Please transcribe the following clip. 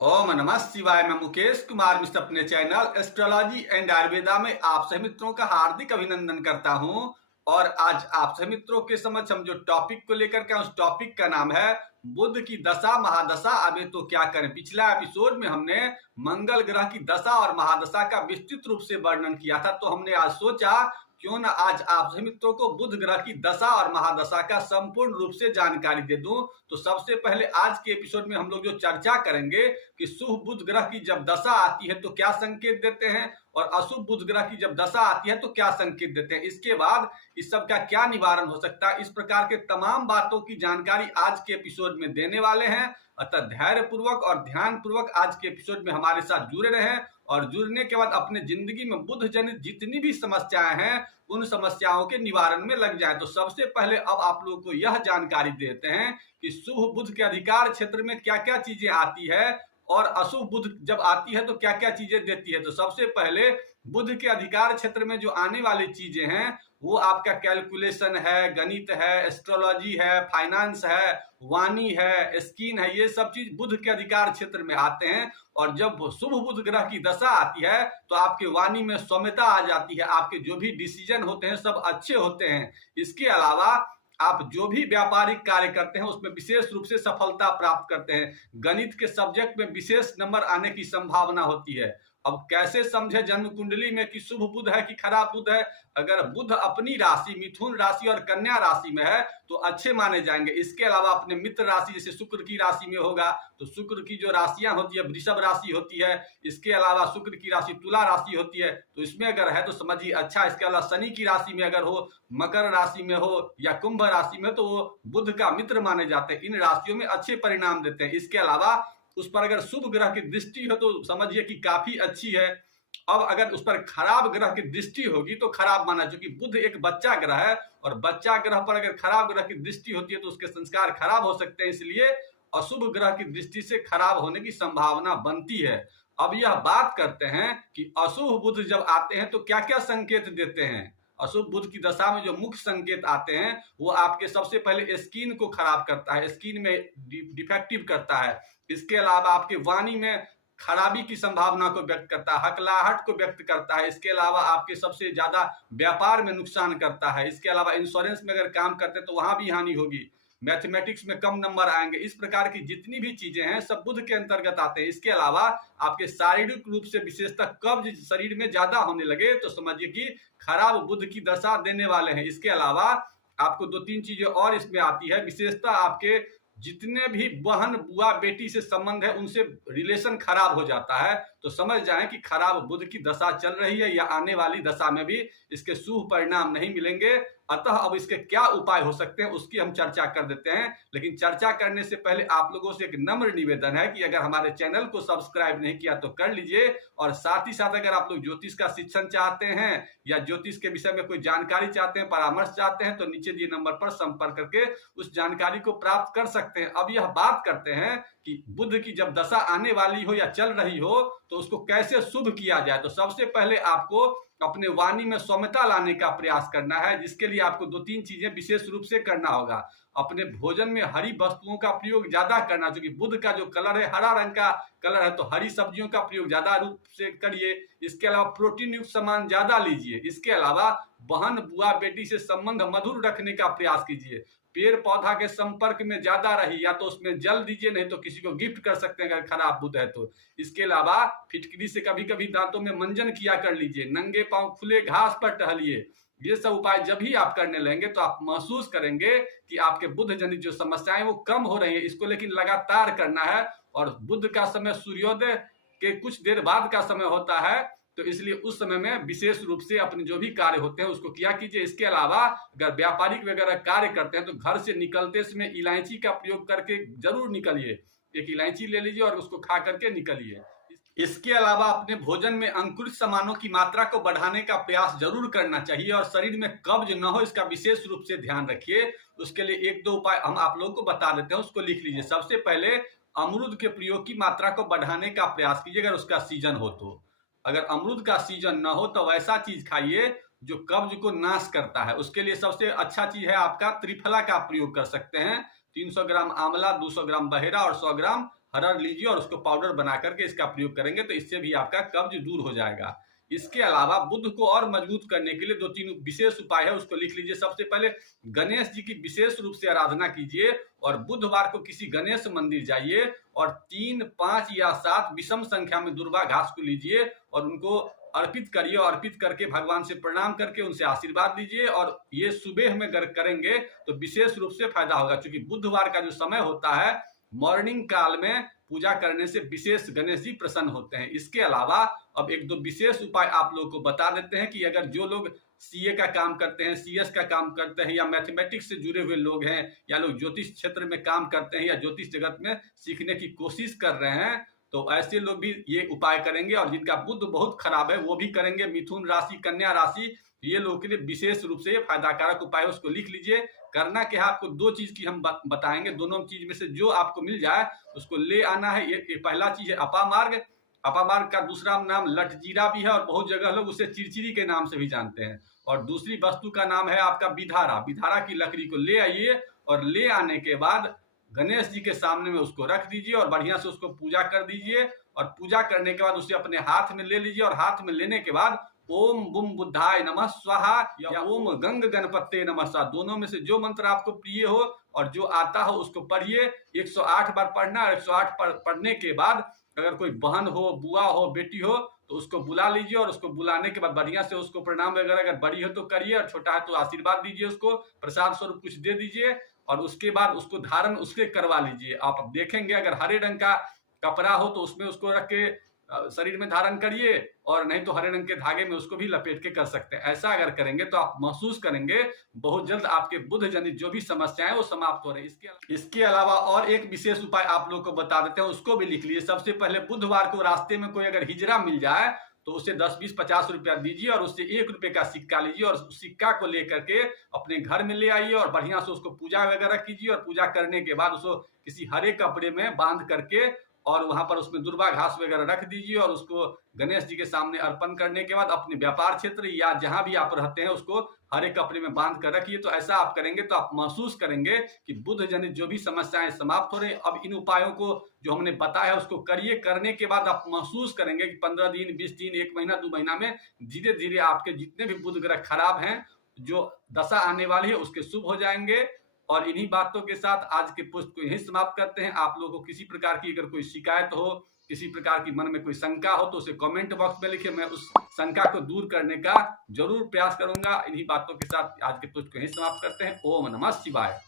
ओम नमः शिवाय। मैं मुकेश कुमार मिश्र अपने चैनल एस्ट्रोलॉजी एंड आयुर्वेदा में आप सभी मित्रों का हार्दिक अभिनंदन करता हूं। और आज आप सभी मित्रों के समक्ष हम जो टॉपिक को लेकर के उस टॉपिक का नाम है बुध की दशा महादशा अभी तो क्या करें। पिछला एपिसोड में हमने मंगल ग्रह की दशा और महादशा का विस्तृत रूप से वर्णन किया था, तो हमने आज सोचा क्यों ना आज आप सभी मित्रों को बुध ग्रह की दशा और महादशा का संपूर्ण रूप से जानकारी दे दूं। तो सबसे पहले आज के एपिसोड में हम लोग जो चर्चा करेंगे कि शुभ बुध ग्रह की जब दशा आती है तो क्या संकेत देते हैं और अशुभ बुध ग्रह की जब दशा आती है तो क्या संकेत देते हैं, इसके बाद इस सब का क्या निवारण हो सकता है, इस प्रकार के तमाम बातों की जानकारी आज के एपिसोड में देने वाले हैं। अतः धैर्य पूर्वक और ध्यान पूर्वक आज के एपिसोड में हमारे साथ जुड़े रहें और जुड़ने के बाद अपने जिंदगी में बुध जनित जितनी भी समस्याएं हैं उन समस्याओं के निवारण में लग जाए। तो सबसे पहले अब आप लोगों को यह जानकारी देते हैं कि शुभ बुध के अधिकार क्षेत्र में क्या क्या चीजें आती है और अशुभ बुध जब आती है तो क्या क्या चीजें देती है। तो सबसे पहले बुध के अधिकार क्षेत्र में जो आने वाली चीजें हैं वो आपका कैलकुलेशन है, गणित है, एस्ट्रोलॉजी है, फाइनेंस है, वाणी है, स्किन है, ये सब चीज बुध के अधिकार क्षेत्र में आते हैं। और जब शुभ बुध ग्रह की दशा आती है तो आपके वाणी में सौम्यता आ जाती है, आपके जो भी डिसीजन होते हैं सब अच्छे होते हैं। इसके अलावा आप जो भी व्यापारिक कार्य करते हैं उसमें विशेष रूप से सफलता प्राप्त करते हैं। गणित के सब्जेक्ट में विशेष नंबर आने की संभावना होती है। अब कैसे समझे जन्म कुंडली में कि शुभ बुध है कि खराब बुध है। अगर बुध अपनी राशि मिथुन राशि और कन्या राशि में है तो अच्छे माने जाएंगे। इसके अलावा अपने मित्र राशि जैसे शुक्र की राशि में होगा तो शुक्र की जो राशियां होती है वृषभ राशि होती है, इसके अलावा शुक्र की राशि तुला राशि होती है, तो इसमें अगर है तो समझिए अच्छा। इसके अलावा शनि की राशि में अगर हो, मकर राशि में हो या कुंभ राशि में तो वो बुध का मित्र माने जाते हैं, इन राशियों में अच्छे परिणाम देते हैं। इसके अलावा उस पर अगर शुभ ग्रह की दृष्टि हो तो समझिए कि काफी अच्छी है। अब अगर उस पर खराब ग्रह की दृष्टि होगी तो खराब माना, क्योंकि बुध एक बच्चा ग्रह है और बच्चा ग्रह पर अगर खराब ग्रह की दृष्टि होती है तो उसके संस्कार खराब हो सकते हैं, इसलिए अशुभ ग्रह की दृष्टि से खराब होने की संभावना बनती है। अब यह बात करते हैं कि अशुभ बुध जब आते हैं तो क्या क्या संकेत देते हैं। अशुभ बुध की दशा में जो मुख्य संकेत आते हैं वो आपके सबसे पहले स्किन को खराब करता है, स्किन में डिफेक्टिव करता है। इसके अलावा आपके वाणी में खराबी की संभावना को व्यक्त करता है, हकलाहट को व्यक्त करता है। इसके अलावा आपके सबसे ज्यादा व्यापार में नुकसान करता है। इसके अलावा इंश्योरेंस में अगर काम करते हैं तो वहां भी हानि होगी, मैथमेटिक्स में कम नंबर आएंगे। इस प्रकार की जितनी भी चीजें हैं सब बुध के अंतर्गत आते हैं। इसके अलावा आपके शारीरिक रूप से विशेषतः कब्ज शरीर में ज्यादा होने लगे तो समझिए कि खराब बुध की दशा देने वाले हैं। इसके अलावा आपको दो तीन चीजें और इसमें आती है, विशेषतः आपके जितने भी बहन बुआ बेटी से संबंध है उनसे रिलेशन खराब हो जाता है। तो समझ जाएं कि खराब बुध की दशा चल रही है या आने वाली दशा में भी इसके शुभ परिणाम नहीं मिलेंगे। अतः अब इसके क्या उपाय हो सकते हैं उसकी हम चर्चा कर देते हैं। लेकिन चर्चा करने से पहले आप लोगों से एक नम्र निवेदन है कि अगर हमारे चैनल को सब्सक्राइब नहीं किया तो कर लीजिए, और साथ ही साथ अगर आप लोग ज्योतिष का शिक्षण चाहते हैं या ज्योतिष के विषय में कोई जानकारी चाहते हैं, परामर्श चाहते हैं, तो नीचे दिए नंबर पर संपर्क करके उस जानकारी को प्राप्त कर सकते हैं। अब यह बात करते हैं कि बुध की जब दशा आने वाली हो या चल रही हो तो उसको कैसे शुभ किया जाए। तो सबसे पहले आपको अपने वाणी में सौम्यता लाने का प्रयास करना है, जिसके लिए आपको दो तीन चीजें विशेष रूप से करना होगा। अपने भोजन में हरी वस्तुओं का प्रयोग ज्यादा करना, क्योंकि बुध का जो कलर है हरा रंग का कलर है, तो हरी सब्जियों का प्रयोग ज्यादा रूप से करिए। इसके अलावा प्रोटीन युक्त सामान ज्यादा लीजिए। इसके अलावा बहन बुआ बेटी से संबंध मधुर रखने का प्रयास कीजिए। पेड़ पौधा के संपर्क में ज्यादा रही, या तो उसमें जल दीजिए, नहीं तो किसी को गिफ्ट कर सकते हैं अगर खराब बुध है तो। इसके अलावा फिटकरी से कभी कभी दांतों में मंजन किया कर लीजिए। नंगे पांव खुले घास पर टहलिए। ये सब उपाय जब भी आप करने लगेंगे तो आप महसूस करेंगे कि आपके बुध जनित जो समस्याएं वो कम हो रही है। इसको लेकिन लगातार करना है। और बुध का समय सूर्योदय के कुछ देर बाद का समय होता है, तो इसलिए उस समय में विशेष रूप से अपने जो भी कार्य होते हैं उसको किया कीजिए। इसके अलावा अगर व्यापारिक वगैरह कार्य करते हैं तो घर से निकलते समय इलायची का प्रयोग करके जरूर निकलिए। एक इलायची ले लीजिए और उसको खा करके निकलिए। इसके अलावा अपने भोजन में अंकुरित सामानों की मात्रा को बढ़ाने का प्रयास जरूर करना चाहिए और शरीर में कब्ज न हो इसका विशेष रूप से ध्यान रखिए। उसके लिए एक दो उपाय हम आप लोगों को बता देते हैं, उसको लिख लीजिए। सबसे पहले अमरूद के प्रयोग की मात्रा को बढ़ाने का प्रयास कीजिए अगर उसका सीजन हो तो। अगर अमरूद का सीजन न हो तो वैसा चीज खाइए जो कब्ज को नाश करता है। उसके लिए सबसे अच्छा चीज है आपका त्रिफला का प्रयोग कर सकते हैं। 300 ग्राम आंवला, 200 ग्राम बहेरा और 100 ग्राम हरड़ लीजिए और उसको पाउडर बना करके इसका प्रयोग करेंगे तो इससे भी आपका कब्ज दूर हो जाएगा। इसके अलावा बुध को और मजबूत करने के लिए 2-3 विशेष उपाय है, उसको लिख लीजिए। सबसे पहले गणेश जी की विशेष रूप से आराधना कीजिए और बुधवार को किसी गणेश मंदिर जाइए और 3, 5 या 7 विषम संख्या में दुर्वा घास को लीजिए और उनको अर्पित करिए और अर्पित करके भगवान से प्रणाम करके उनसे आशीर्वाद लीजिए और ये सुबह में अगर करेंगे तो विशेष रूप से फायदा होगा, क्योंकि बुधवार का जो समय होता है मॉर्निंग काल में पूजा करने से विशेष गणेश जी प्रसन्न होते हैं। इसके अलावा अब 1-2 विशेष उपाय आप लोगों को बता देते हैं कि अगर जो लोग सीए का काम करते हैं, सीएस का काम करते हैं या मैथमेटिक्स से जुड़े हुए लोग हैं या लोग ज्योतिष क्षेत्र में काम करते हैं या ज्योतिष जगत में सीखने की कोशिश कर रहे हैं, तो ऐसे लोग भी ये उपाय करेंगे। और जिनका बुध बहुत खराब है वो भी करेंगे। मिथुन राशि, कन्या राशि, ये लोगों के लिए विशेष रूप से ये फायदाकारक उपाय, उसको लिख लीजिए। करना क्या है, आपको 2 चीज की हम बताएंगे, दोनों चीज में से जो आपको मिल जाए उसको ले आना है। ये पहला चीज है अपामार्ग। अपामार्ग का दूसरा नाम लटजीरा भी है और बहुत जगह लोग उसे चिरचिरी के नाम से भी जानते हैं। और दूसरी वस्तु का नाम है आपका विधारा। विधारा की लकड़ी को ले आइए और ले आने के बाद गणेश जी के सामने में उसको रख दीजिए और बढ़िया से उसको पूजा कर दीजिए। और पूजा करने के बाद उसे अपने हाथ में ले लीजिए और हाथ में लेने के बाद ओम बुम बुद्धाय नमः स्वाहा या ओम गंग गणपते नमः स्वाहा, दोनों में से जो मंत्र आपको प्रिय हो और जो आता हो उसको पढ़िए। 108 बार पढ़ना और 108 पढ़ने के बाद अगर कोई बहन हो, बुआ हो, बेटी हो तो उसको बुला लीजिए और उसको बुलाने के बाद बढ़िया से उसको प्रणाम वगैरह, अगर बड़ी हो तो करिए और छोटा है तो आशीर्वाद दीजिए, उसको प्रसाद स्वरूप कुछ दे दीजिए और उसके बाद उसको धारण उसके करवा लीजिए। आप देखेंगे अगर हरे रंग का कपड़ा हो तो उसमें उसको रख के शरीर में धारण करिए और नहीं तो हरे रंग के धागे में उसको भी लपेट के कर सकते हैं। ऐसा अगर करेंगे तो आप महसूस करेंगे बहुत जल्द आपके बुध जनित जो भी समस्याएं वो समाप्त हो रही है। इसके अलावा और एक विशेष उपाय आप लोग को बता देते हैं, उसको भी लिख लीजिए। सबसे पहले बुधवार को रास्ते में कोई अगर हिजड़ा मिल जाए तो उसे 10, 20, 50 रुपया दीजिए और उससे 1 रुपए का सिक्का लीजिए और उस सिक्का को लेकर के अपने घर में ले आइए और बढ़िया से उसको पूजा वगैरह कीजिए और पूजा करने के बाद उसको किसी हरे कपड़े में बांध करके और वहां पर उसमें दुर्वा घास वगैरह रख दीजिए और उसको गणेश जी के सामने अर्पण करने के बाद अपने व्यापार क्षेत्र या जहां भी आप रहते हैं उसको हरे कपड़े में बांध कर रखिए। तो ऐसा आप करेंगे तो आप महसूस करेंगे कि बुध जनित जो भी समस्याएं समाप्त हो रही हैं। अब इन उपायों को जो हमने बताया है उसको करिए। करने के बाद आप महसूस करेंगे कि 15 दिन, 20 दिन, 1 महीना, 2 महीना में धीरे धीरे आपके जितने भी बुध ग्रह खराब हैं, जो दशा आने वाली है उसके शुभ हो जाएंगे। और इन्हीं बातों के साथ आज के पोस्ट को यही समाप्त करते हैं। आप लोगों को किसी प्रकार की अगर कोई शिकायत हो, किसी प्रकार की मन में कोई शंका हो तो उसे कमेंट बॉक्स में लिखिए, मैं उस शंका को दूर करने का जरूर प्रयास करूंगा। इन्हीं बातों के साथ आज के पोस्ट को यही समाप्त करते हैं। ओम नमः शिवाय।